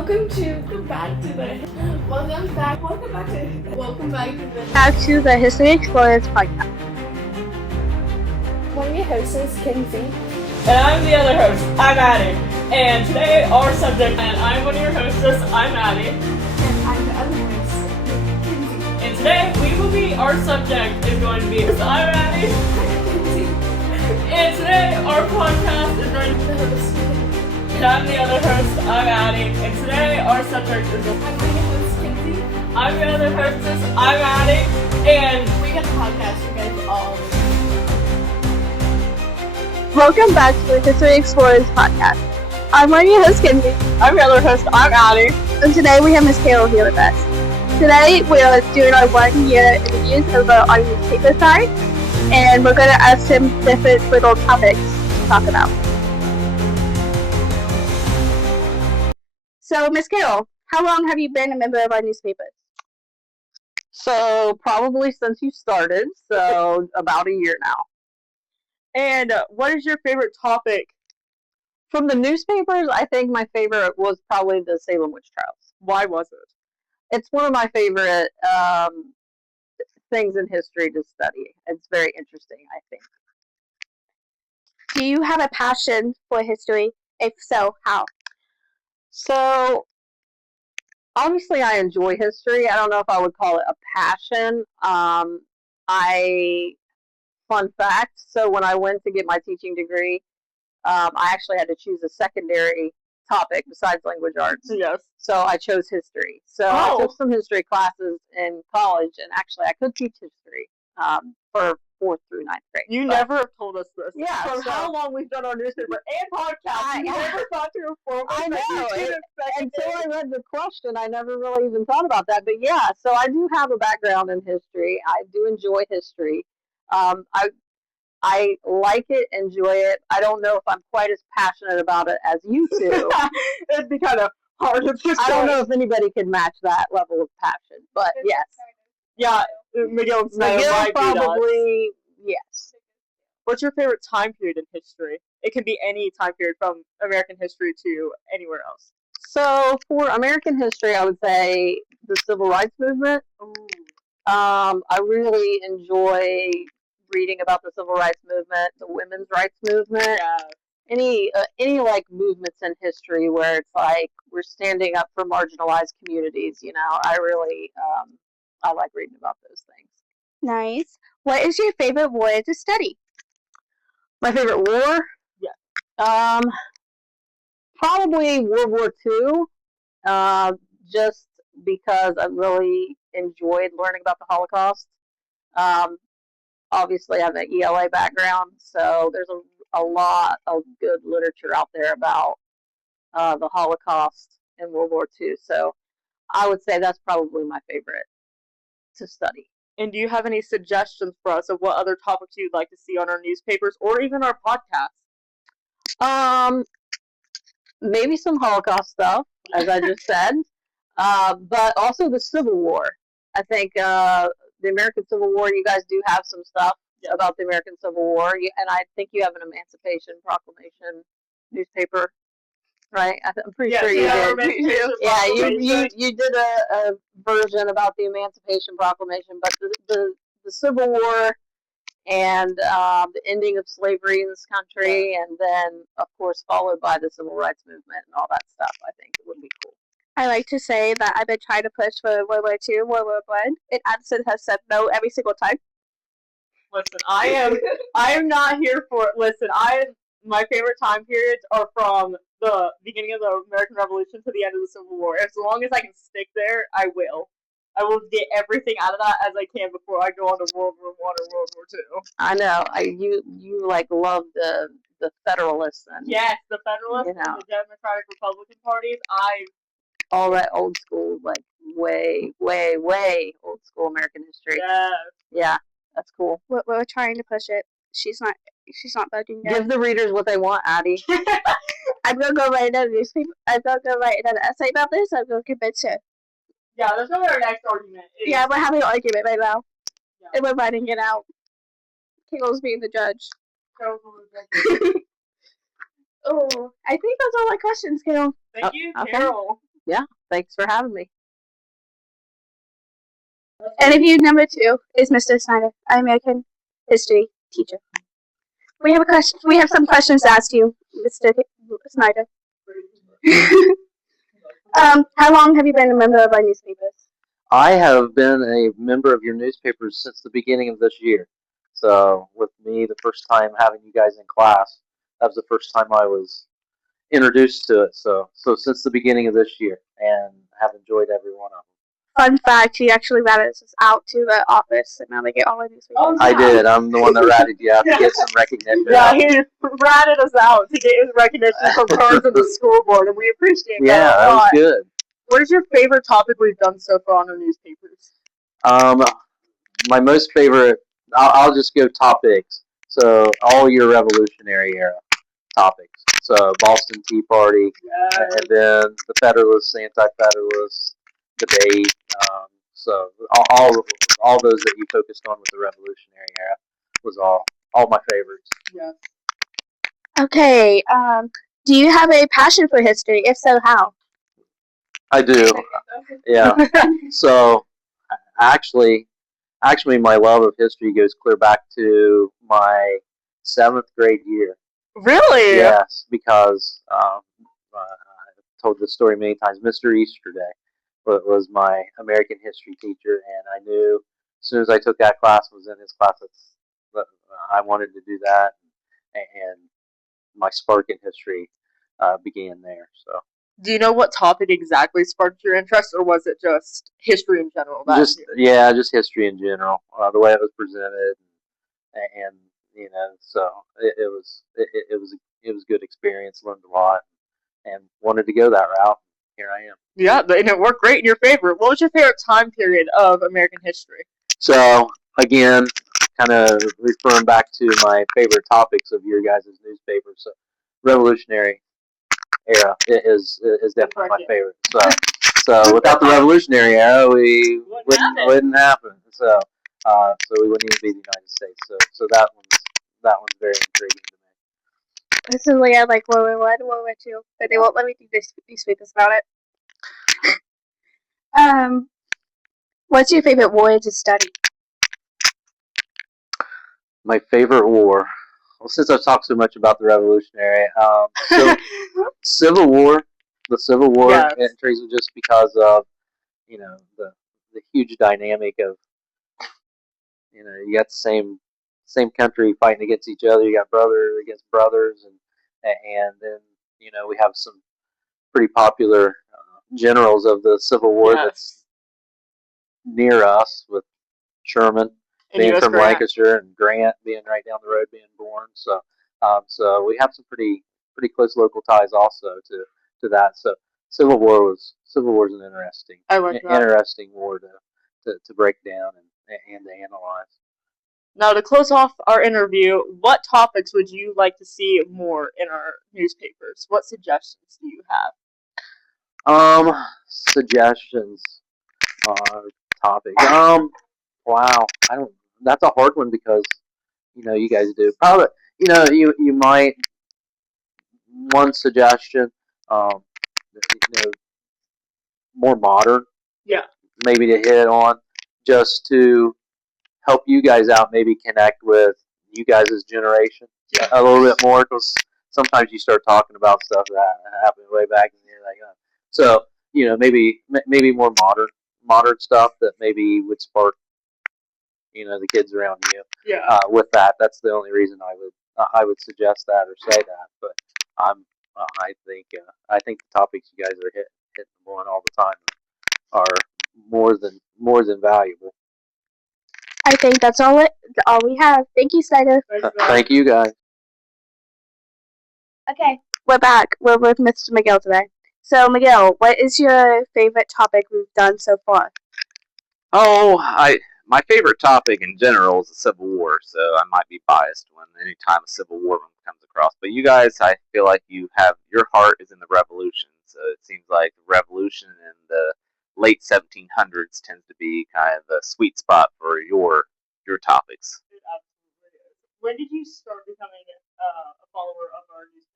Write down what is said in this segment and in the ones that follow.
Welcome back to the History Explorers podcast. One of your hosts is Kinzie. And I'm the other host, I'm Addy. And today our subject, and I'm one of your hostess, I'm Addy. And I'm the other host, Kinzie. And today our subject is going to be, I'm Addy. And today our podcast is going to be the host. And I'm the other host, I'm Addy. And today our subject is, I'm one of your hosts, Kinzie. I'm the other hostess, I'm Addy. And we got the podcast for you guys all. Welcome back to the History Explorers podcast. I'm one of your hosts, Kinzie. I'm your other host, I'm Addy. And today we have Miss Carol here with us. Today we are doing our 1 year interviews of our newspaper side, and we're going to ask some different little topics to talk about. So, Miss Carol, how long have you been a member of our newspaper? So, probably since you started, so about a year now. And what is your favorite topic? From the newspapers, I think my favorite was probably the Salem witch trials. Why was it? It's one of my favorite things in history to study. It's very interesting, I think. Do you have a passion for history? If so, how? So, obviously I enjoy history. I don't know if I would call it a passion. Fun fact, so when I went to get my teaching degree, I actually had to choose a secondary topic besides language arts. Yes. So I chose history. So I took some history classes in college, and actually I could teach history for 4th through 9th grade. You never have told us this. Yeah. For how long we've done our newspaper and podcast, you never thought to inform us. I know. Until I read. read the question, I never really even thought about that. But yeah, so I do have a background in history. I do enjoy history. I like it, enjoy it. I don't know if I'm quite as passionate about it as you two. It'd be kind of hard to push. I don't know if anybody could match that level of passion, but yes. Yeah, Miguel probably, yes. What's your favorite time period in history? It can be any time period from American history to anywhere else. So for American history, I would say the Civil Rights Movement. I really enjoy reading about the Civil Rights Movement, the Women's Rights Movement. Yeah. Any like movements in history where it's like we're standing up for marginalized communities, you know, I really I like reading about those things. Nice. What is your favorite war to study? My favorite war? Yeah. Probably World War II. Just because I really enjoyed learning about the Holocaust. Obviously I have an ELA background, so there's a lot of good literature out there about the Holocaust and World War II. So I would say that's probably my favorite to study. And do you have any suggestions for us of what other topics you'd like to see on our newspapers or even our podcast? Maybe some Holocaust stuff, as I just said, but also the Civil War. I think the American Civil War, you guys do have some stuff about the American Civil War, and I think you have an Emancipation Proclamation newspaper, right? I'm pretty sure you did. Yeah, you did a version about the Emancipation Proclamation, but the Civil War and the ending of slavery in this country, and then, of course, followed by the Civil Rights Movement and all that stuff, I think it would be cool. I like to say that I've been trying to push for World War II, World War I, and Addison has said no every single time. Listen, I am not here for it. Listen, my favorite time periods are from the beginning of the American Revolution to the end of the Civil War. As long as I can stick there, I will. I will get everything out of that as I can before I go on to World War I or World War II. I know. You like love the Federalists and yes, the Federalists and the Democratic Republican parties. All that old school, like way old school American history. Yes. Yeah, that's cool. We're trying to push it. She's not budging yet. Give the readers what they want, Addy. I'm gonna go write another newspaper. I'm gonna go write another essay about this. I'm gonna convince her. Yeah, there's no other next argument. Yeah, we're having an argument right now. Yeah. And we're writing it out. Carol's being the judge. Oh, I think that's all my questions, Carol. Thank you, Carol. Yeah, thanks for having me. Interview number 2 is Mr. Snyder, our American history teacher. We have a question. We have some questions to ask you, Mr. Snyder. How long have you been a member of our newspapers? I have been a member of your newspapers since the beginning of this year. So, with me, the first time having you guys in class, that was the first time I was introduced to it. So since the beginning of this year, and have enjoyed every one of them. Fun fact: he actually ratted us out to the office, and now they get all our newspapers. Oh, I did. I'm the one that ratted you out to get some recognition. Yeah, he ratted us out to get his recognition from turns in the school board, and we appreciate that Yeah, a that was lot. good. What is your favorite topic we've done so far on our newspapers? My most favorite. I'll just go topics. So all your Revolutionary era topics. So Boston Tea Party, and then the Federalists, Anti-Federalists debate. So all those that you focused on with the Revolutionary era was all my favorites. Yeah. Okay. Do you have a passion for history? If so, how? I do. Yeah. So actually, my love of history goes clear back to my 7th grade year. Really? Yes, because I've told this story many times. Mr. Easterday was my American history teacher, and I knew as soon as I took that class, was in his class, that I wanted to do that, and my spark in history began there. So. Do you know what topic exactly sparked your interest, or was it just history in general? Just history in general, the way it was presented, and so it was a good experience. Learned a lot, and wanted to go that route. Here I am. Yeah, and it worked great in your favor. What was your favorite time period of American history? So again, kind of referring back to my favorite topics of your guys' newspaper. So Revolutionary era is definitely my favorite. So without the Revolutionary era, we wouldn't happen. So we wouldn't even be the United States. So that one's very intriguing to me. Personally, I like World War I, World War II, but they won't let me do newspapers about it. What's your favorite war to study? My favorite war. Well, since I've talked so much about the Revolutionary, Civil War. The Civil War intrigues me just because of the huge dynamic of you got the same country fighting against each other. You got brothers against brothers, and then we have some pretty popular generals of the Civil War that's near us, with Sherman being from Lancashire, and Grant being right down the road, being born. So we have some pretty close local ties also to that. So Civil War is an interesting war to break down and to analyze. Now, to close off our interview, what topics would you like to see more in our newspapers? What suggestions do you have? Suggestions topic. Wow, I don't. That's a hard one because you guys do probably. You might one suggestion. More modern. Yeah. Maybe to hit on, just to help you guys out. Maybe connect with you guys' generation a little bit more, because sometimes you start talking about stuff that happened way back, and you're like, oh. So maybe more modern stuff that maybe would spark the kids around you. Yeah. With that, that's the only reason I would suggest that or say that. But I think the topics you guys are hitting on all the time are more than valuable. I think that's all we have. Thank you, Snyder. Thank you, guys. Okay, we're back. We're with Mr. Miguel today. So, Miguel, what is your favorite topic we've done so far? Oh, my favorite topic in general is the Civil War, so I might be biased when any time a Civil War comes across. But you guys, I feel like your heart is in the Revolution. So it seems like the Revolution in the late 1700s tends to be kind of the sweet spot for your topics. It absolutely is. When did you start becoming a follower of our newspaper?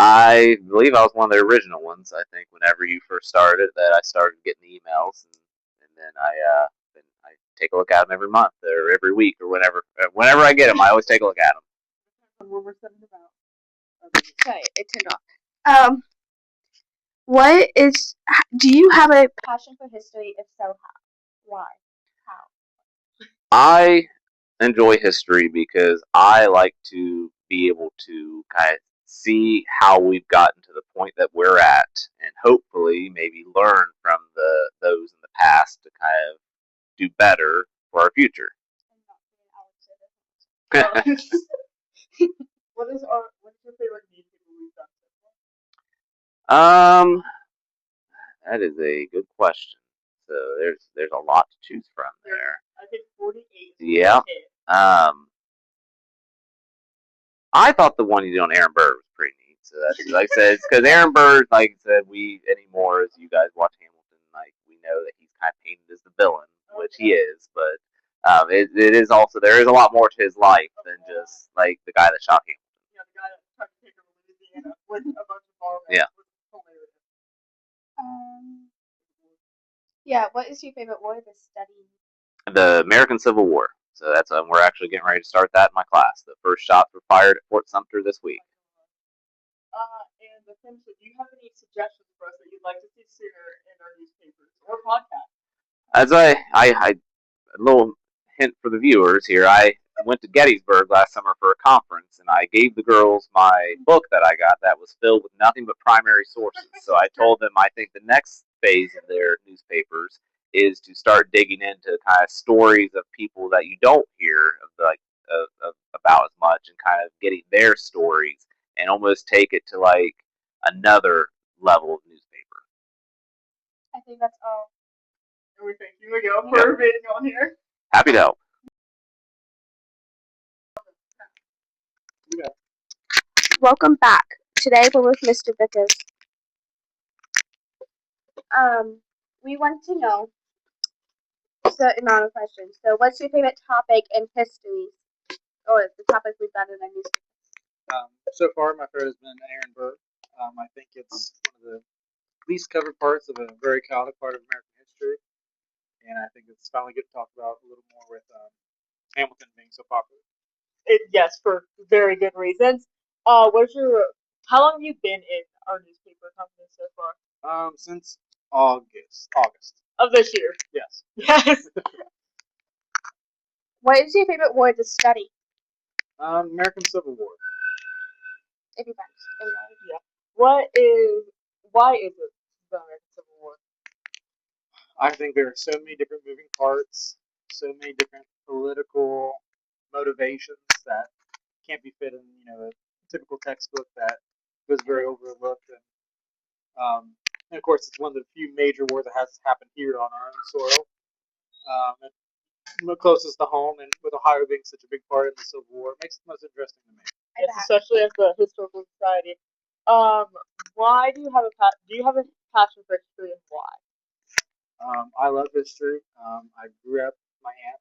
I believe I was one of the original ones. I think whenever you first started, that I started getting the emails, and then I take a look at them every month or every week or whenever I get them. I always take a look at them. What we're sending about. Okay, it turned off. Do you have a passion for history? If so, how? Why? How? I enjoy history because I like to be able to kind of see how we've gotten to the point that we're at, and hopefully maybe learn from those in the past to kind of do better for our future. What is your favorite newspaper we've done so far? That is a good question. So there's a lot to choose from there. I think 48. Yeah. I thought the one you did on Aaron Burr was pretty neat. So that's like I said, because Aaron Burr, like I said, anymore as you guys watch Hamilton, like we know that he's kind of painted as the villain, which he is, but it is also there is a lot more to his life than just like the guy that shot Hamilton. Yeah, the guy that tried to take over Louisiana with a bunch of barbells. Yeah. Yeah. What is your favorite war to study? The American Civil War. So that's we're actually getting ready to start that in my class. The first shots were fired at Fort Sumter this week. And essentially, do you have any suggestions for us that you'd like to see sooner in our newspapers or podcasts? As a little hint for the viewers here, I went to Gettysburg last summer for a conference, and I gave the girls my book that I got that was filled with nothing but primary sources. So I told them I think the next phase of their newspapers is to start digging into kind of stories of people that you don't hear about as much, and kind of getting their stories and almost take it to like another level of newspaper. I think that's all. Everything. Here we go. For being on here. Happy to help. Welcome back. Today we're with Mr. Vickers. We want to know a certain amount of questions. So, what's your favorite topic in history, or the topic we've got in our newspaper? So far, my favorite has been Aaron Burr. I think it's one of the least covered parts of a very chaotic part of American history, and I think it's finally getting talked about a little more with Hamilton being so popular. Yes, for very good reasons. How long have you been in our newspaper company so far? Since August of this year. Yes. Yes. What is your favorite war to study? American Civil War. If you find Yeah. Why is it the American Civil War? I think there are so many different moving parts, so many different political motivations that can't be fit in, a typical textbook that goes very overlooked. And of course, it's one of the few major wars that has happened here on our own soil. And closest to home, and with Ohio being such a big part in the Civil War, it makes it most interesting to me. Yes, especially as the historical society. Why do you have a passion for history, and why? I love history. I grew up, my aunt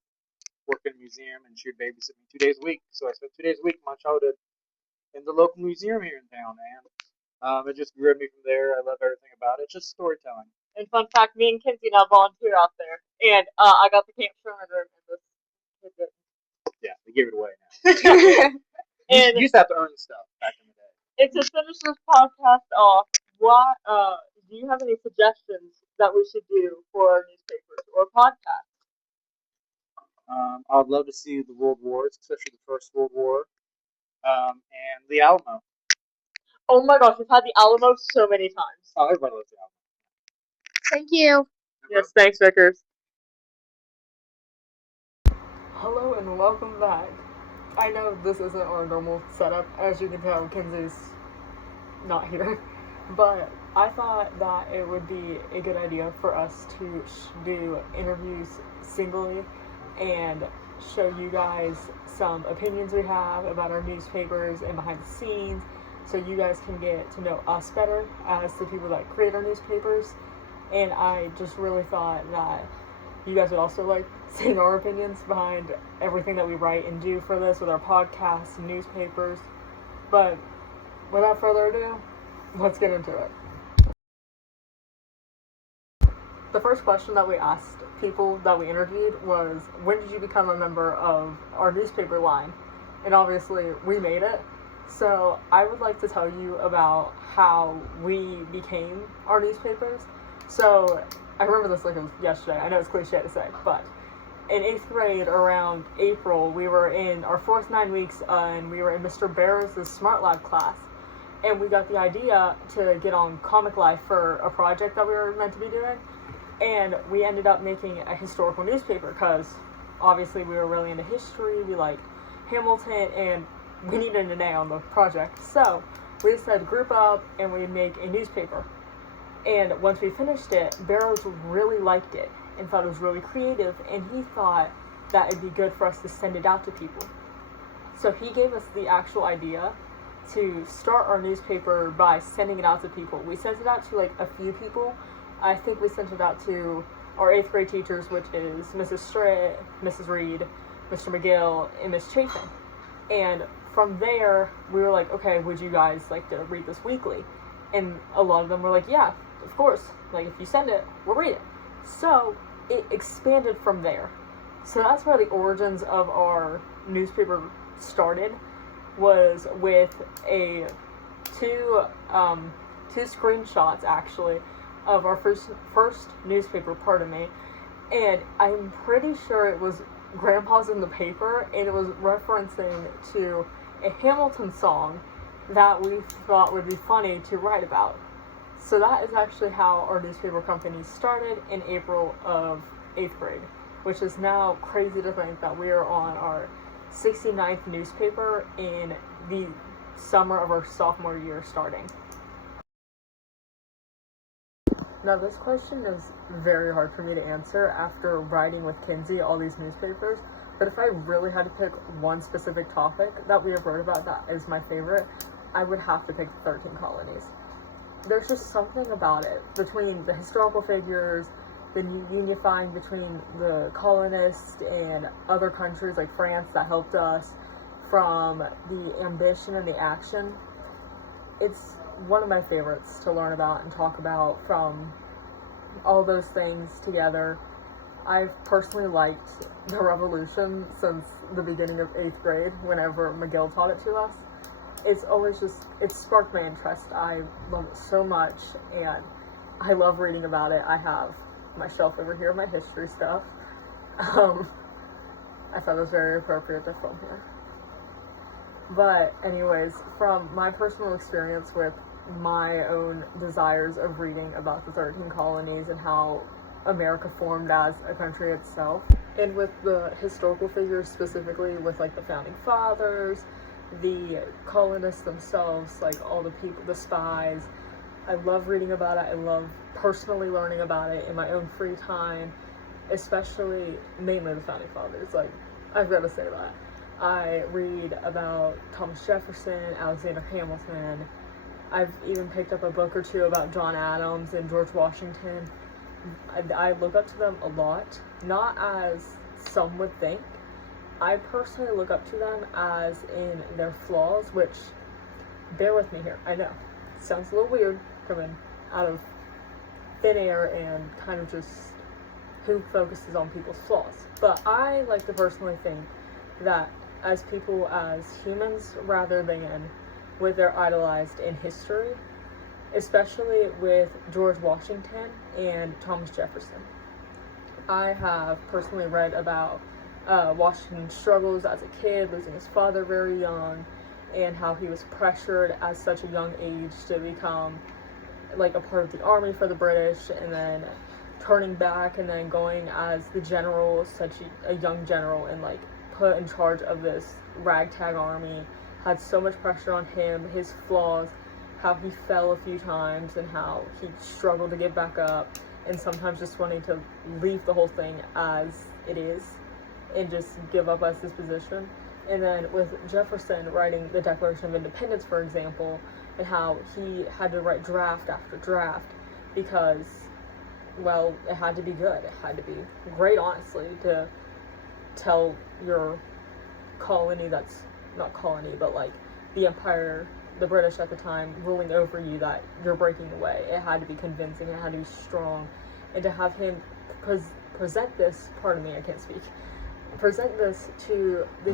worked in a museum, and she would babysit me 2 days a week. So I spent 2 days a week of my childhood in the local museum here in town, and it just grew at me from there. I love everything about it. It's just storytelling. And fun fact, me and Kinzie now volunteer out there, and I got the Camp Sherman room in this. Yeah, they give it away now. And you used to have to earn stuff back in the day. And to finish this podcast off, do you have any suggestions that we should do for our newspapers or podcasts? I'd love to see the World Wars, especially the First World War, and the Alamo. Oh my gosh, we've had the Alamo so many times. Oh, everybody loves the Alamo. Thank you. Yes, thanks, Vickers. Hello and welcome back. I know this isn't our normal setup. As you can tell, Kinzie's not here. But I thought that it would be a good idea for us to do interviews singly and show you guys some opinions we have about our newspapers and behind the scenes, so you guys can get to know us better as the people that create our newspapers. And I just really thought that you guys would also like seeing our opinions behind everything that we write and do for this with our podcasts and newspapers. But without further ado, let's get into it. The first question that we asked people that we interviewed was, when did you become a member of our newspaper line? And obviously, we made it. So I would like to tell you about how we became our newspapers. So I remember this like it was yesterday. I know it's cliche to say, but in 8th grade, around April, we were in our fourth 9 weeks, and we were in Mr. Barrows' Smart Lab class. And we got the idea to get on Comic Life for a project that we were meant to be doing. And we ended up making a historical newspaper because obviously we were really into history, we liked Hamilton, and we needed an A on the project. So we decided to group up and we'd make a newspaper. And once we finished it, Barrows really liked it and thought it was really creative, and he thought that it'd be good for us to send it out to people. So he gave us the actual idea to start our newspaper by sending it out to people. We sent it out to like a few people. I think we sent it out to our 8th grade teachers, which is Mrs. Stritt, Mrs. Reed, Mr. McGill, and Miss Chafin. And from there, we were like, okay, would you guys like to read this weekly? And a lot of them were like, yeah, of course. Like, if you send it, we'll read it. So it expanded from there. So that's where the origins of our newspaper started, was with two screenshots, actually, of our first newspaper, pardon me, and I'm pretty sure it was Grandpa's in the paper, and it was referencing to a Hamilton song that we thought would be funny to write about. So that is actually how our newspaper company started in April of 8th grade, which is now crazy to think that we are on our 69th newspaper in the summer of our sophomore year starting. Now this question is very hard for me to answer after writing with Kinzie all these newspapers, but if I really had to pick one specific topic that we have wrote about that is my favorite, I would have to pick the 13 colonies. There's just something about it, between the historical figures, the unifying between the colonists and other countries like France that helped us, from the ambition and the action. It's one of my favorites to learn about and talk about. From all those things together, I've personally liked the Revolution since the beginning of 8th grade, whenever McGill taught it to us. It's always just, it sparked my interest. I love it so much, and I love reading about it. I have my shelf over here, my history stuff. I thought it was very appropriate to film here. But anyways, from my personal experience with my own desires of reading about the 13 colonies and how America formed as a country itself, and with the historical figures specifically, with like the founding fathers, the colonists themselves, like all the people, the spies, I love reading about it. I love personally learning about it in my own free time, especially mainly the founding fathers. Like, I've got to say that. I read about Thomas Jefferson, Alexander Hamilton. I've even picked up a book or two about John Adams and George Washington. I look up to them a lot, not as some would think. I personally look up to them as in their flaws, which, bear with me here, I know, sounds a little weird coming out of thin air and kind of just who focuses on people's flaws. But I like to personally think that as people, as humans, rather than what they're idolized in history, especially with George Washington and Thomas Jefferson. I have personally read about Washington's struggles as a kid, losing his father very young, and how he was pressured at such a young age to become like a part of the army for the British, and then turning back and then going as the general, such a young general, and like put in charge of this ragtag army, had so much pressure on him, his flaws, how he fell a few times and how he struggled to get back up, and sometimes just wanting to leave the whole thing as it is and just give up as his position. And then with Jefferson writing the Declaration of Independence, for example, and how he had to write draft after draft because, well, it had to be good. It had to be great, honestly, to tell your colony, that's not colony, but like the empire the British at the time ruling over you that you're breaking away. It had to be convincing, it had to be strong, and to have him present this, pardon me, I can't speak, present this to the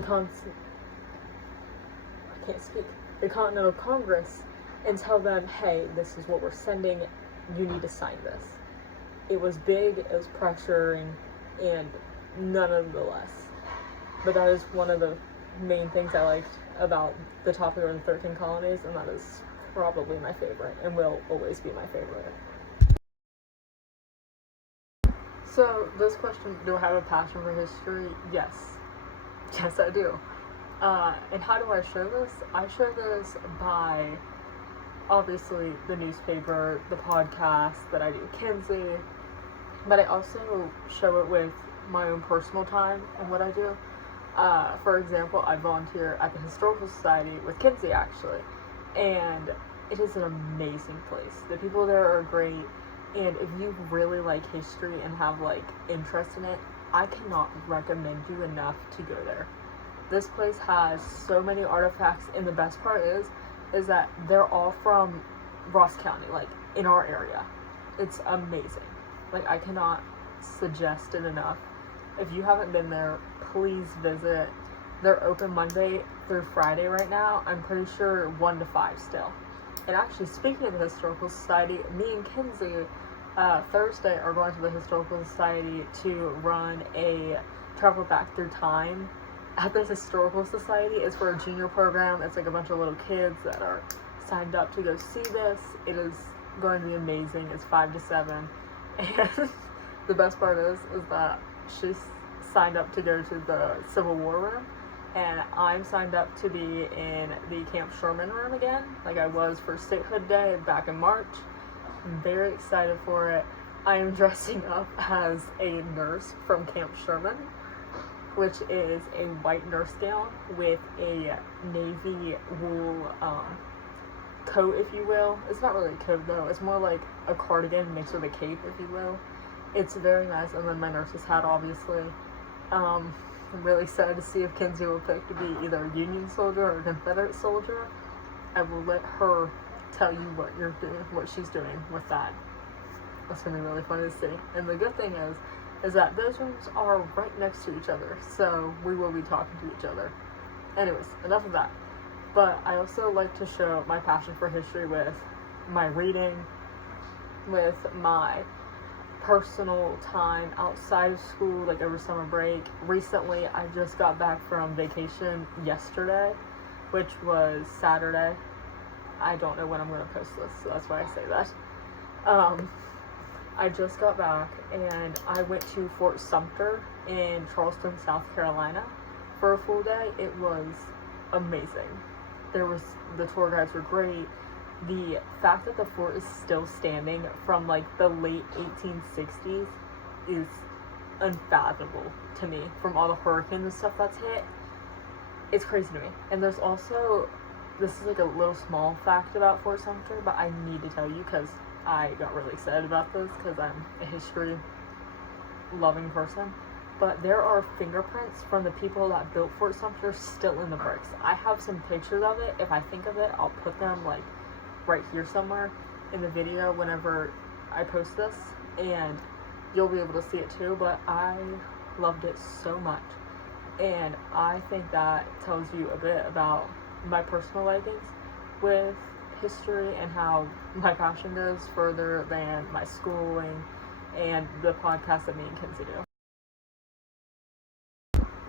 Continental Congress and tell them, hey, this is what we're sending, you need to sign this. It was big, it was pressuring, and nonetheless. But that is one of the main things I liked about the topic of the 13 colonies, and that is probably my favorite, and will always be my favorite. So, this question, do I have a passion for history? Yes. Yes, I do. And how do I show this? I show this by, obviously, the newspaper, the podcast that I do, Kinzie, but I also show it with my own personal time and what I do. For example, I volunteer at the Historical Society with Kinzie, actually, and it is an amazing place. The people there are great, and if you really like history and have, like, interest in it, I cannot recommend you enough to go there. This place has so many artifacts, and the best part is that they're all from Ross County, like, in our area. It's amazing. Like, I cannot suggest it enough. If you haven't been there, please visit. They're open Monday through Friday right now. I'm pretty sure 1 to 5 still. And actually, speaking of the Historical Society, me and Kinzie Thursday are going to the Historical Society to run a travel back through time at the Historical Society. It's for a junior program. It's like a bunch of little kids that are signed up to go see this. It is going to be amazing. It's 5 to 7. And the best part is that she's signed up to go to the Civil War room, and I'm signed up to be in the Camp Sherman room again, like I was for Statehood Day back in March. I'm very excited for it. I am dressing up as a nurse from Camp Sherman, which is a white nurse gown with a navy wool coat, if you will. It's not really a coat though, it's more like a cardigan mixed with a cape, if you will. It's very nice, and then my nurse's hat, obviously. I'm really excited to see if Kinzie will pick to be either a Union soldier or a Confederate soldier. I will let her tell you what she's doing with that. That's gonna be really fun to see. And the good thing is that those rooms are right next to each other, so we will be talking to each other. Anyways, enough of that. But I also like to show my passion for history with my reading, with my personal time outside of school, like over summer break. Recently, I just got back from vacation yesterday, which was Saturday. I don't know when I'm going to post this, so that's why I say that. I just got back, and I went to Fort Sumter in Charleston, South Carolina for a full day. It was amazing. The tour guides were great. The fact that the fort is still standing from like the late 1860s is unfathomable to me, from all the hurricanes and stuff that's hit. It's crazy to me. And there's also, this is like a little small fact about Fort Sumter, but I need to tell you because I got really excited about this because I'm a history loving person. But there are fingerprints from the people that built Fort Sumter still in the bricks. I have some pictures of it. If I think of it, I'll put them like right here somewhere in the video whenever I post this, and you'll be able to see it too. But I loved it so much, and I think that tells you a bit about my personal likings with history and how my passion goes further than my schooling and the podcast that me and Kinzie do.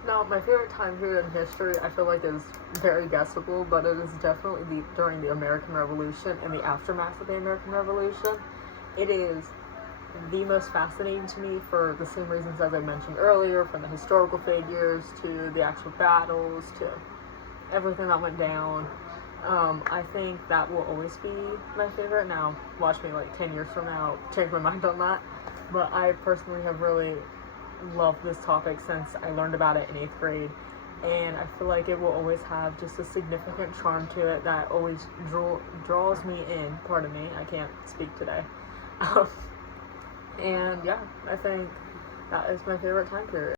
Now, my favorite time period in history, I feel like, is very guessable, but it is definitely during the American Revolution and the aftermath of the American Revolution. It is the most fascinating to me for the same reasons as I mentioned earlier, from the historical figures to the actual battles to everything that went down. I think that will always be my favorite. Now, watch me like 10 years from now change my mind on that, but I personally have really loved this topic since I learned about it in 8th grade, and I feel like it will always have just a significant charm to it that always draws me in. Pardon me, I can't speak today. And yeah, I think that is my favorite time period.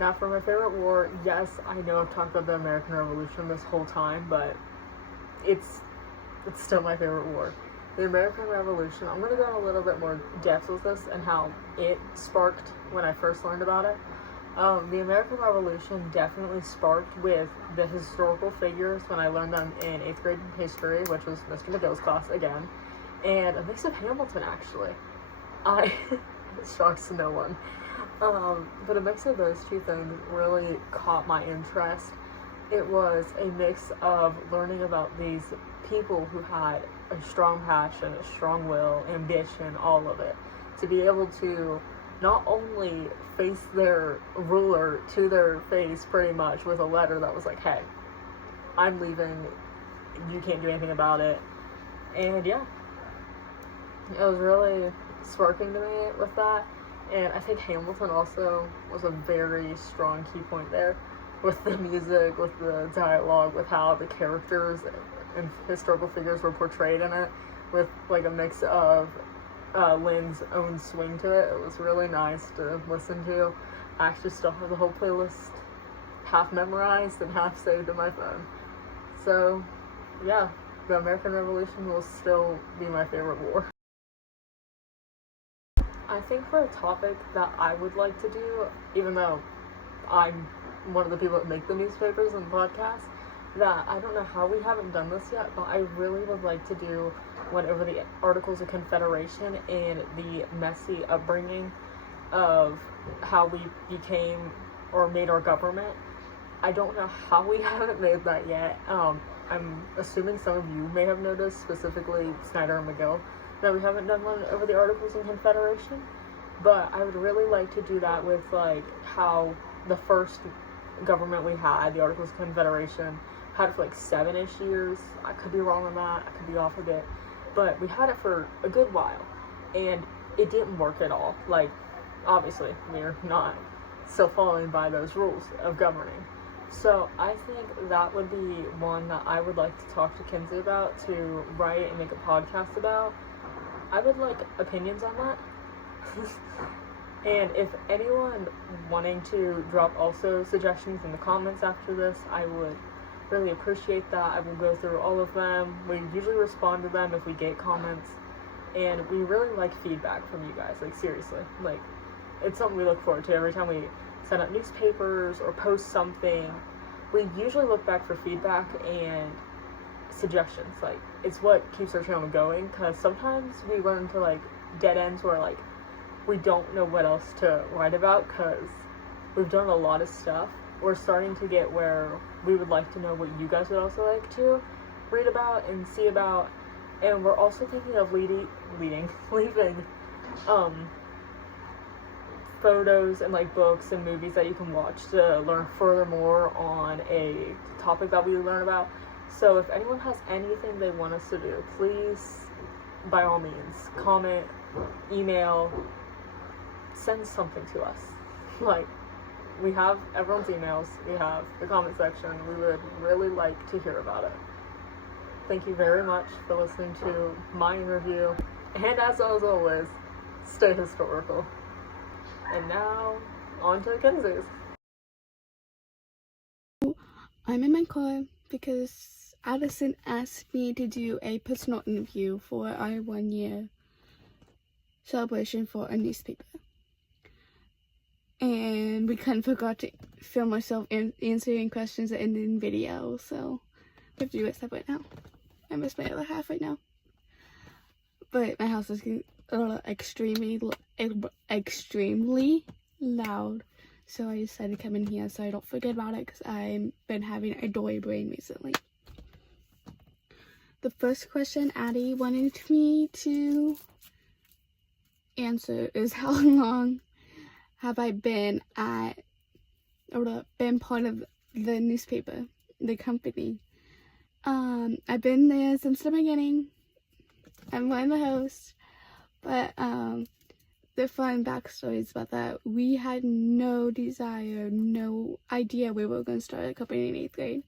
Now, for my favorite war, yes, I know I've talked about the American Revolution this whole time, but it's still my favorite war. The American Revolution, I'm going to go in a little bit more depth with this and how it sparked when I first learned about it. The American Revolution definitely sparked with the historical figures when I learned them in 8th grade history, which was Mr. McGill's class again, and a mix of Hamilton, actually. It shocks no one. But a mix of those two things really caught my interest. It was a mix of learning about these people who had a strong passion, a strong will, ambition, all of it. To be able to not only face their ruler to their face pretty much with a letter that was like, hey, I'm leaving, you can't do anything about it. And yeah, it was really sparking to me with that. And I think Hamilton also was a very strong key point there, with the music, with the dialogue, with how the characters and historical figures were portrayed in it, with like a mix of Lynn's own swing to it. It was really nice to listen to. I actually still have the whole playlist half memorized and half saved in my phone. So yeah, the American Revolution will still be my favorite war. I think for a topic that I would like to do, even though I'm one of the people that make the newspapers and podcasts, that I don't know how we haven't done this yet, but I really would like to do one over the Articles of Confederation and the messy upbringing of how we became or made our government. I don't know how we haven't made that yet. I'm assuming some of you may have noticed, specifically Snyder and McGill, that we haven't done one over the Articles of Confederation, but I would really like to do that with like how the first government we had, the Articles of Confederation, had it for like 7-ish years. I could be wrong on that, I could be off a bit, but we had it for a good while, and it didn't work at all. Like, obviously, we're not still following by those rules of governing. So I think that would be one that I would like to talk to Kinzie about, to write and make a podcast about. I would like opinions on that. And if anyone wanting to drop also suggestions in the comments after this, I would really appreciate that. I will go through all of them. We usually respond to them if we get comments, and we really like feedback from you guys, like seriously. Like, it's something we look forward to every time we send out newspapers or post something. We usually look back for feedback and suggestions. Like, it's what keeps our channel going, because sometimes we run into like dead ends where like we don't know what else to write about because we've done a lot of stuff. We're starting to get where we would like to know what you guys would also like to read about and see about, and we're also thinking of leaving photos and like books and movies that you can watch to learn furthermore on a topic that we learn about. So if anyone has anything they want us to do, please, by all means, comment, email, send something to us. Like, we have everyone's emails, we have the comment section. We would really like to hear about it. Thank you very much for listening to my interview, and as always, stay historical. And now, on to Kinzie's. I'm in my car because Addison asked me to do a personal interview for our 1-year celebration for a newspaper. And we kind of forgot to film ourselves answering questions and ending video, so we have to do it right now. I miss my other half right now. But my house is extremely loud, so I decided to come in here so I don't forget about it, because I've been having a doy brain recently. The first question Addy wanted me to answer is, how long have I been been part of the newspaper, the company? I've been there since the beginning. I'm one of the hosts, but the fun backstory is about that. We had no desire, no idea we were going to start a company in 8th grade.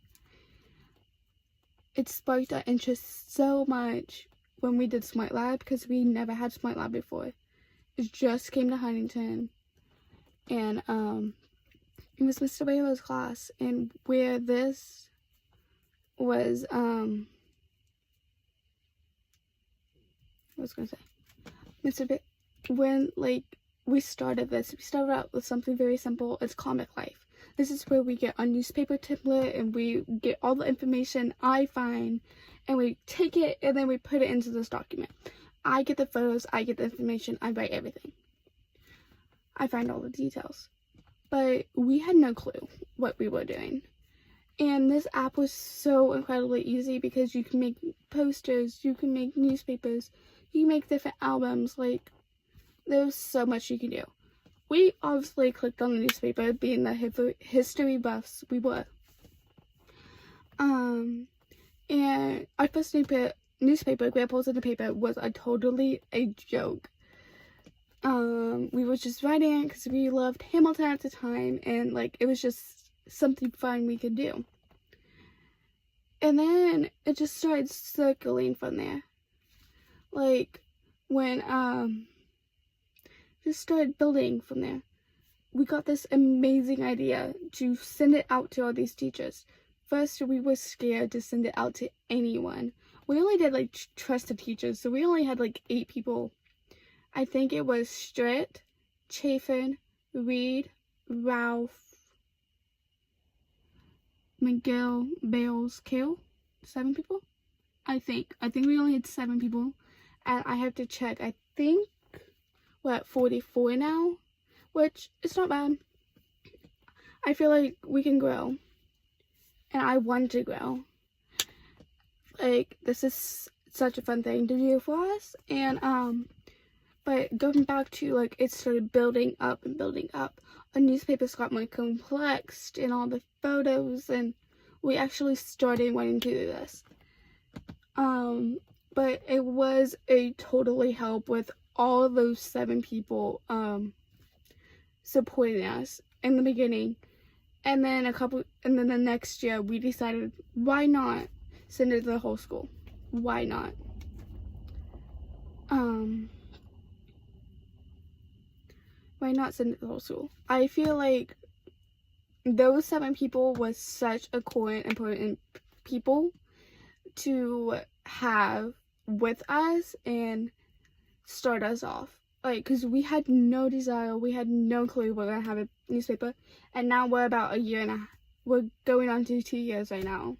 It sparked our interest so much when we did Smart Lab, because we never had Smart Lab before. It just came to Huntington, and it was Mr. Baylor's class, and where this was, I was gonna say, when, like, we started out with something very simple. It's Comic Life. This is where we get our newspaper template, and we get all the information I find, and we take it, and then we put it into this document. I get the photos, I get the information, I write everything. I find all the details. But we had no clue what we were doing. And this app was so incredibly easy because you can make posters, you can make newspapers, you can make different albums. Like, there's so much you can do. We obviously clicked on the newspaper, being the history buffs we were. And our first newspaper, Grandpa's in the Paper, was totally a joke. We were just writing it because we loved Hamilton at the time, and like, it was just something fun we could do. And then it just started circling from there. Like, when just started building from there. We got this amazing idea to send it out to all these teachers. First, we were scared to send it out to anyone. We only did like trusted teachers, so we only had like 8 people. I think it was Stritt, Chafin, Reed, Ralph, McGill, Bales, Kill. 7 people? I think we only had 7 people. And I have to check. I think we're at 44 now, which is not bad. I feel like we can grow. And I want to grow. Like, this is such a fun thing to do for us. And, but going back to, like, it started building up and building up. Our newspapers got more complex and all the photos, and we actually started wanting to do this. But it was a totally help with all those 7 people, supporting us in the beginning. And then the next year we decided, why not send it to the whole school? Why not? Why not send it to the whole school? I feel like those 7 people was such a core and important people to have with us and start us off. Like, because we had no desire, we had no clue we're gonna have a newspaper, and now we're about a year and a half. We're going on to 2 years right now,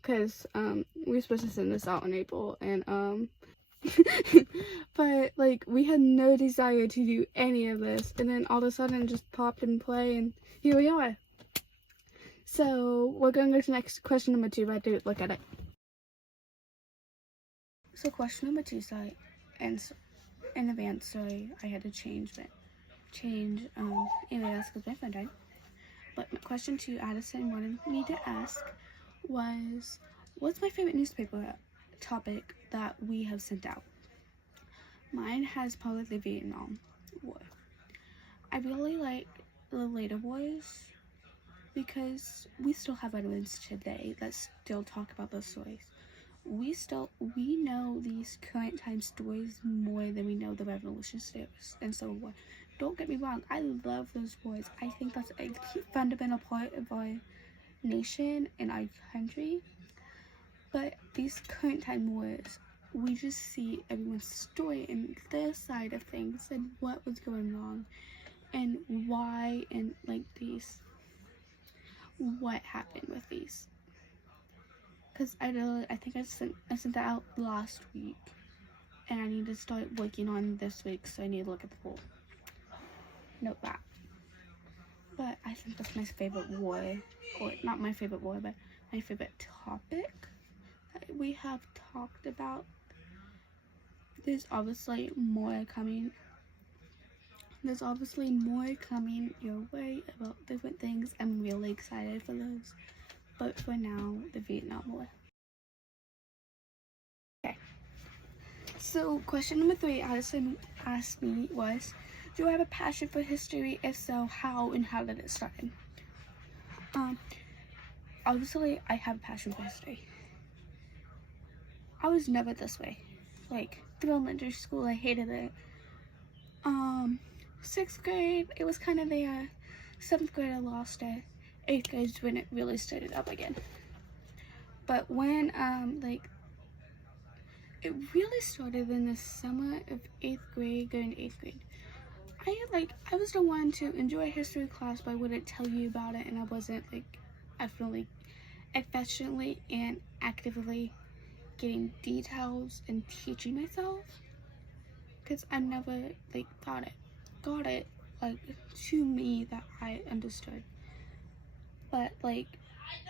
because we're supposed to send this out in April, and but like, we had no desire to do any of this, and then all of a sudden just popped in play, and here we are. So we're gonna go to next question number 2, but I have to look at it. So question number 2, sorry, and in advance, sorry, I had to change alias because my phone died. But question 2, Addison wanted me to ask was, what's my favorite newspaper topic that we have sent out? Mine has probably the Vietnam War. I really like the later wars because we still have veterans today that still talk about those stories. We know these current time stories more than we know the Revolution stories and Civil War. Don't get me wrong, I love those wars. I think that's a fundamental part of our nation and our country. But these current time wars, we just see everyone's story and their side of things and what was going wrong and why, and like what happened with these. Because I think I sent that out last week, and I need to start working on this week, so I need to look at the poll. Note that. But I think that's my favorite war, or not my favorite war, but my favorite topic that we have talked about. There's obviously more coming. Your way about different things. I'm really excited for those. But for now, the Vietnam War. Okay. So, question number 3, Addison asked me was, do I have a passion for history? If so, how and how did it start? Obviously, I have a passion for history. I was never this way. Like, through elementary school, I hated it. 6th grade, it was kind of there. 7th grade I lost it. 8th grade is when it really started up again. But when it really started in the summer of 8th grade, going to 8th grade. I was the one to enjoy history class, but I wouldn't tell you about it, and I wasn't affectionately and actively getting details and teaching myself, because I never got it to me that I understood. But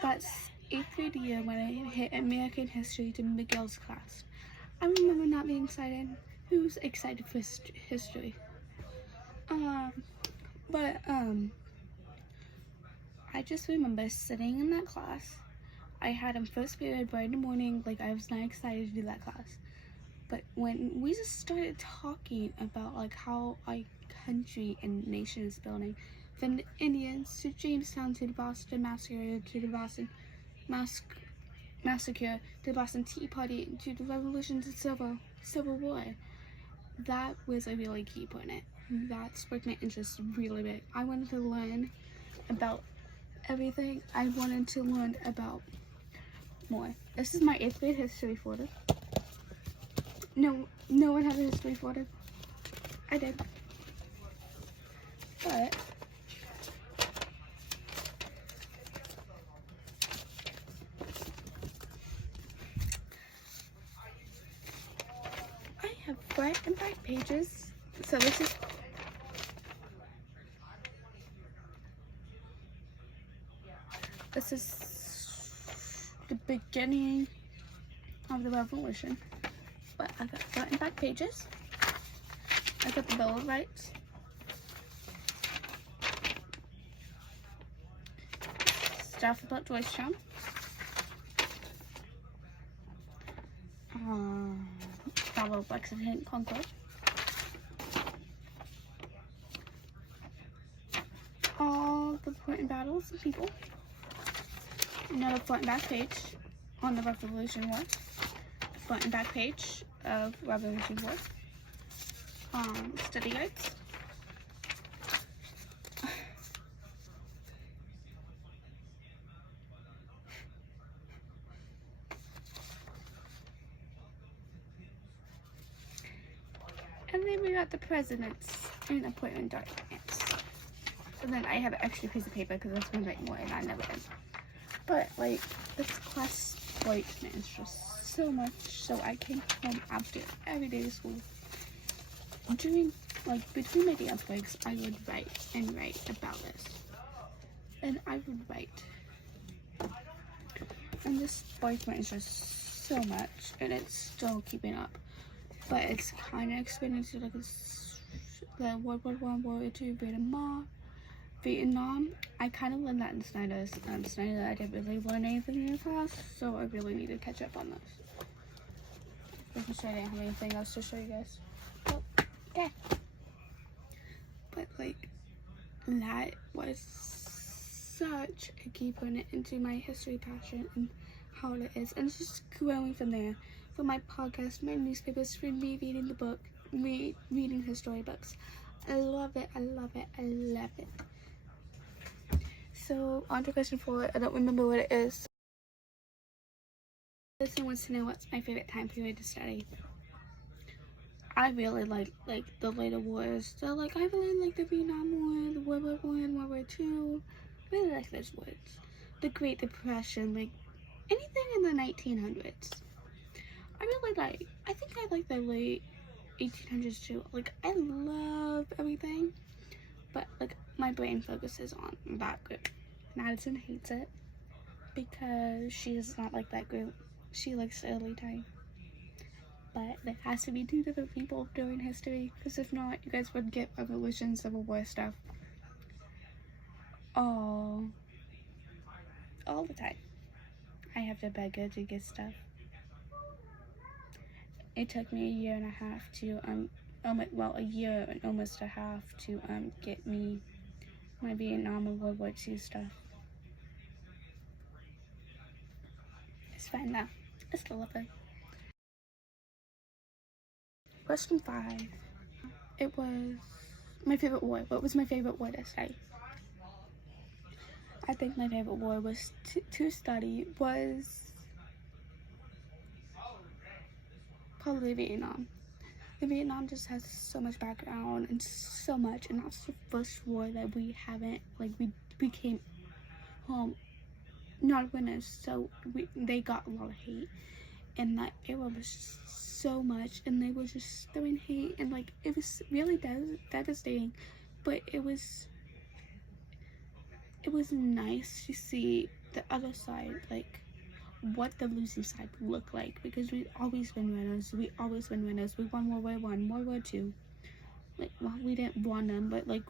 that's 8th grade year when I hit American history to Miguel's class. I remember not being excited. Who's excited for history? I just remember sitting in that class. I had him first period right in the morning, I was not excited to do that class. But when we just started talking about how our country and nation is building, from the Indians to Jamestown to the Boston Massacre to the Boston Massacre to the Boston Tea Party to the Revolution to Civil War, that was a really key point. That sparked my interest really big. I wanted to learn about everything. I wanted to learn about more. This is my 8th grade history folder. No one has a history folder. I did. But I have front and back pages. So this is the beginning of the Revolution. But I got front and back pages. I got the Bill of Rights. Stuff about Georgetown. Battle of Lexington and Concord. All the important battles and people. Another front and back page on the Revolution War. Front and back page of Revolution War. Study guides. And then we got the presidents and appointment documents. And then I have an extra piece of paper because I was going to write more and I never did. But this class spoils me just so much, so I came home after every day of school. During between my dance breaks, I would write about this. And I would write. And this spoils my interest so much, and it's still keeping up. But it's kind of expanding to the World War I, World War II, Vietnam. I kind of learned that in Snyder's. Snyder, I didn't really learn anything in the class, so I really need to catch up on this. I'm sure I didn't have anything else to show you guys. Oh, okay. But that was such a key point into my history passion and how it is, and it's just growing from there. For my podcast, my newspapers, for me reading the book, reading history books. I love it. I love it. I love it. So on to question 4. I don't remember what it is. This one wants to know what's my favorite time period to study. I really like the later wars. So I really like the Vietnam War, the World War I, World War II. I really like those wars. The Great Depression, anything in the 1900s. I think I like the late 1800s too. I love everything, but my brain focuses on that group. Madison hates it because she does not like that group. She likes the early time. But there has to be 2 different people during history, because if not, you guys would get Revolution, Civil War stuff all the time. I have to beg her to get stuff. It took me a year and a half to a year and almost a half to get me my Vietnam and World War II stuff. It's fine now. I still love it. Question 5. It was my favorite war. What was my favorite war to study? I think my favorite war was to study was probably Vietnam. The Vietnam just has so much background and so much, and that's the first war that we haven't, like, we came home not winners, so they got a lot of hate, and that era was just so much, and they were just throwing hate, and like it was really devastating, but it was nice to see the other side, like what the losing side would look like, because we've always been winners. We won World War One, World War Two. Like, well, we didn't won them, but like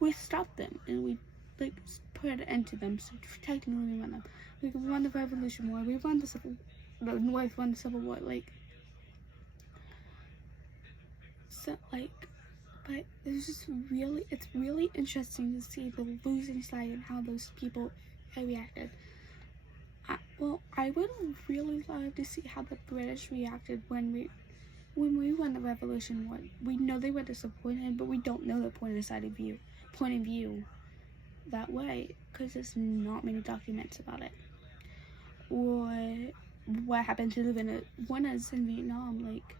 we stopped them and we like put an end to them. So technically we won them. Like, we won the Revolution War. We won the North won the Civil War. Like, so like, but it's really interesting to see the losing side and how those people reacted. I would really love to see how the British reacted when we won the Revolution War. We know they were disappointed, but we don't know the point of view that way, because there's not many documents about it. Or what happened to the winners in Vietnam. Like,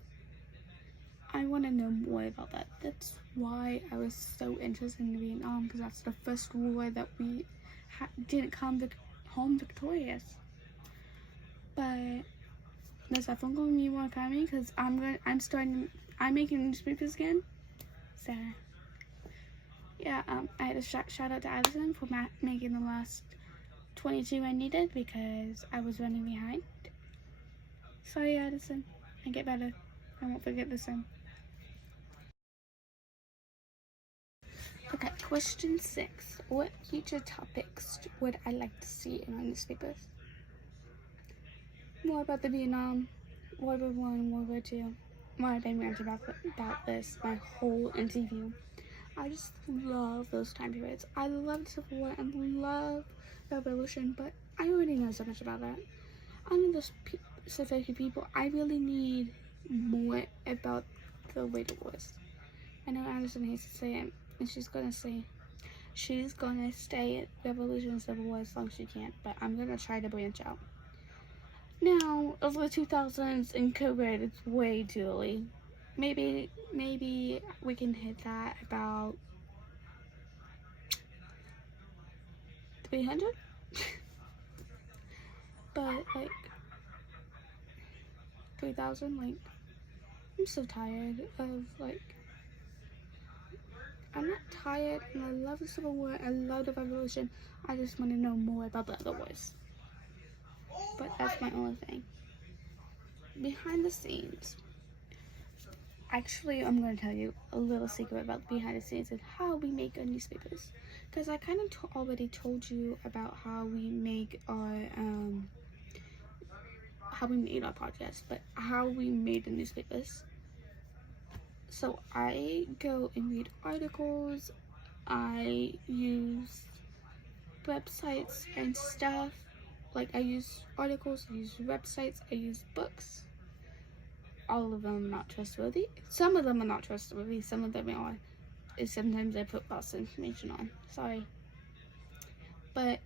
I want to know more about that. That's why I was so interested in Vietnam, because that's the first war that we didn't come home victorious. But there's definitely going to be more coming, because I'm making newspapers again. So yeah, I had a shout out to Addison for making the last 22 I needed, because I was running behind. Sorry, Addison. I get better. I won't forget this time. Okay, question 6. What future topics would I like to see in our newspapers? More about the Vietnam, World War One, World War Two. I've been ranting about this my whole interview. I just love those time periods. I love the Civil War and love the Revolution, but I already know so much about that. I'm one of those specific people. I really need more about the later wars. I know Addison hates to say it, and she's gonna stay at Revolution and Civil War as long as she can, but I'm gonna try to branch out. Now, over the 2000s and COVID, it's way too early. Maybe we can hit that about 300. But like 3,000, like, I'm so tired of, like, I'm not tired, and I love the Civil War, I love the Revolution. I just want to know more about the other wars. But that's my only thing. Behind the scenes. Actually, I'm going to tell you a little secret about behind the scenes and how we make our newspapers. Because I kind of already told you about how we make our podcast, but how we made the newspapers. So I go and read articles. I use websites and stuff. Like, I use articles, I use websites, I use books. All of them are not trustworthy. Some of them are not trustworthy, some of them are. Sometimes I put false information on. Sorry. But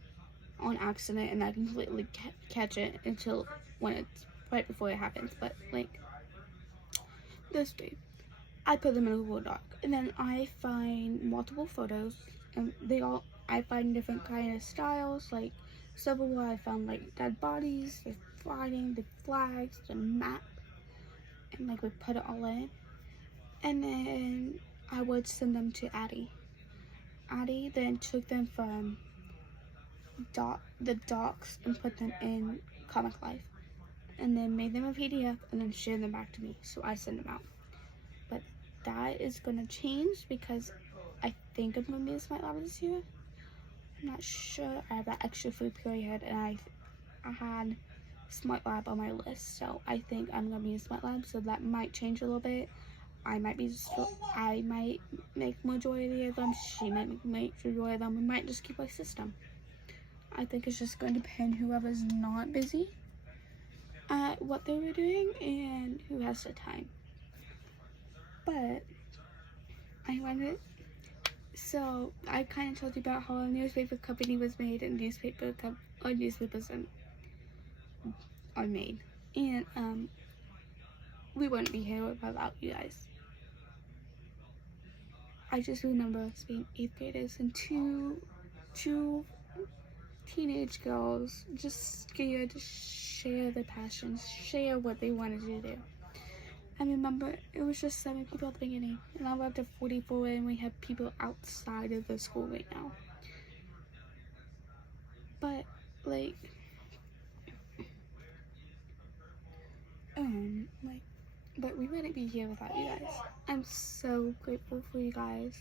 on accident, and I completely catch it until when it's right before it happens. But like, those three, I put them in a Google Doc, and then I find multiple photos, and I find different kind of styles. Like Civil War, I found like dead bodies, the fighting, the flags, the map, and like we put it all in, and then I would send them to Addy. Addy then took them from the docs and put them in Comic Life, and then made them a PDF and then shared them back to me, so I send them out. But that is gonna change because I think I'm gonna be a Smart Lab this year. I'm not sure. I have that extra free period, and I had Smart Lab on my list, so I think I'm gonna be a Smart Lab, so that might change a little bit. I might make majority of them, she might make majority of them. We might just keep our system. I think it's just going to depend whoever's not busy at what they were doing and who has the time. But I want to So I kind of told you about how a newspaper company was made and newspapers are made, and we wouldn't be here without you guys. I just remember us being 8th graders and two teenage girls just scared to share their passions, share what they wanted to do. I remember it was just 7 people at the beginning, and now we're up to 44, and we have people outside of the school right now. But but we wouldn't be here without you guys. I'm so grateful for you guys,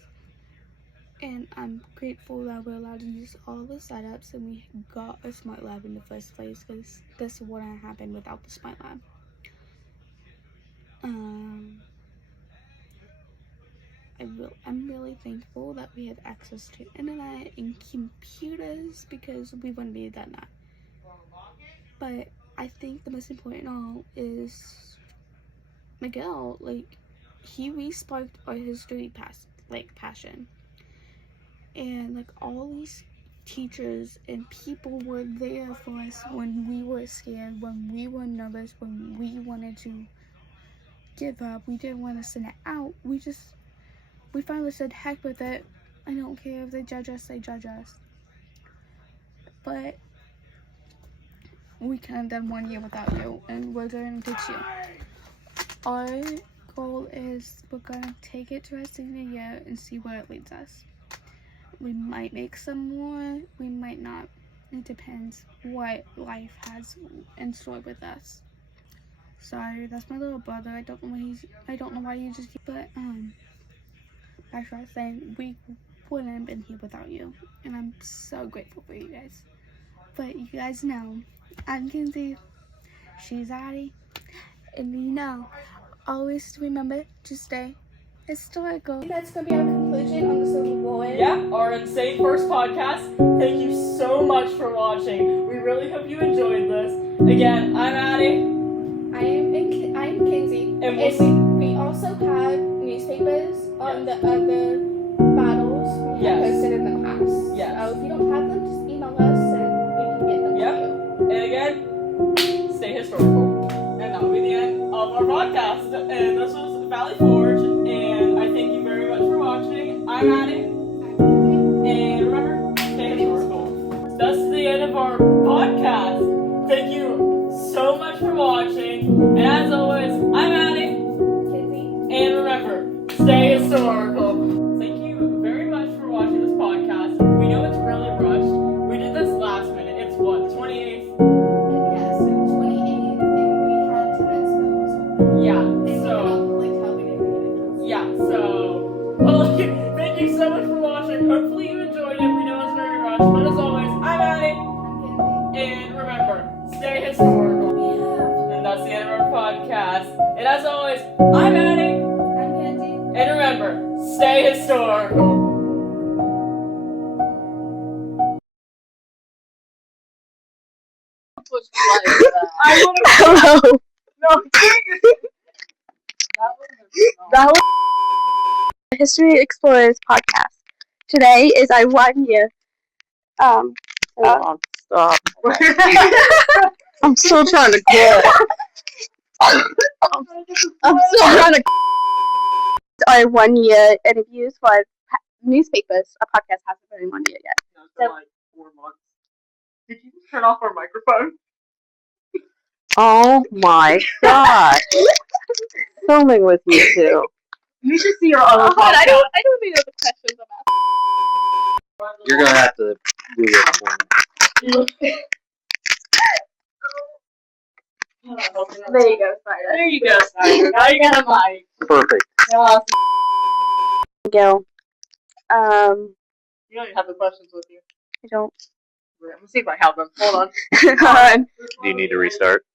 and I'm grateful that we're allowed to use all the setups and we got a smart lab in the first place, because this wouldn't happen without the smart lab. I'm really thankful that we have access to internet and computers, because we wouldn't be done that. But I think the most important all is Miguel. He re-sparked our history passion, and all these teachers and people were there for us when we were scared, when we were nervous, when we wanted to give up, we didn't want to send it out. We finally said, heck with it. I don't care if they judge us, they judge us. But we couldn't have done 1 year without you, and we're going to get you. Our goal is we're going to take it to our senior year and see where it leads us. We might make some more, we might not. It depends what life has in store with us. Sorry, that's my little brother. I don't know why you just keep, but that's what I was saying. We wouldn't have been here without you, and I'm so grateful for you guys. But you guys know, I'm Kinzie, she's Addy, and always remember to stay historical. That's gonna be our conclusion on the Civil War. Yeah, our insane first podcast. Thank you so much for watching. We really hope you enjoyed this. Again, I'm Addy. I'm Kinzie. And we also have newspapers on the other battles we have posted in the past. Yes. So if you don't have them, just email us and we can get them to you. And again, stay historical. And that will be the end of our podcast. And this was Valley Forge, and I thank you very much for watching. I'm Addy. And remember, stay historical. That's the end of our podcast. Thank you so much for watching. And as always, I'm Addy. And remember, stay historical. Thank you very much for watching this podcast. We know it's really rushed. We did this last minute. It's what, 28th? Yes, so 28th, and we had 2 minutes ago. Yeah, well, thank you so much for watching. Hopefully you enjoyed it. We know it's very rushed, but as always, I'm Addy. And remember, stay historical. Yeah. And that's the end of our podcast. And as always, I'm Addy. I'm Kinzie. And remember, stay historical. Hello. No, That was the History Explorers podcast. Today is our 1 year. Hold on, stop. I'm still trying to quit. I'm still trying to. Our 1 year interviews for newspapers. Our podcast hasn't been 1 year yet. No, it's been like 4 months. Did you just turn off our microphone? Oh my gosh. Filming with you two. You should see your other podcast. I don't even know the questions about. You're gonna have to do this for me. There you go, Spider. There you go, Spider. Now you got a mic. Perfect. Go. You don't even have the questions with you. I don't. I'm gonna see if I have them. Hold on. Hold on. Do you need to restart?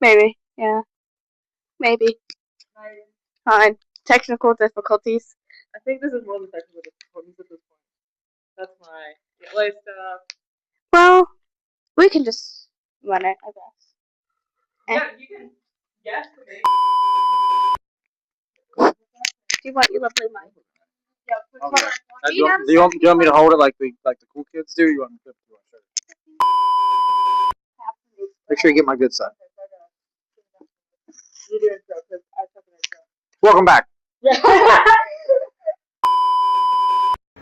Maybe. Yeah. Maybe. Hold on. Technical difficulties. I think this is more than technical difficulties at this point. That's my life stuff. Well, we can just run it, I guess. Yeah, you can guess the name. Do you want your lovely mic? Okay. Do you want me to hold it like the cool kids do? Or you want me to flip it to our shirt? Make sure you get my good side. Welcome back.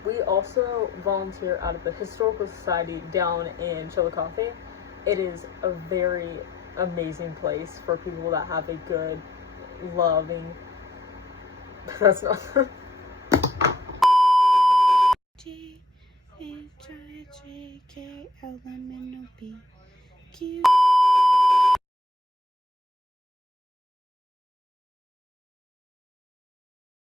We also volunteer out of the Historical Society down in Chillicothe. It is a very amazing place for people that have a good, loving. That's not. G-H-I-J-K-L-M-N-O-P Q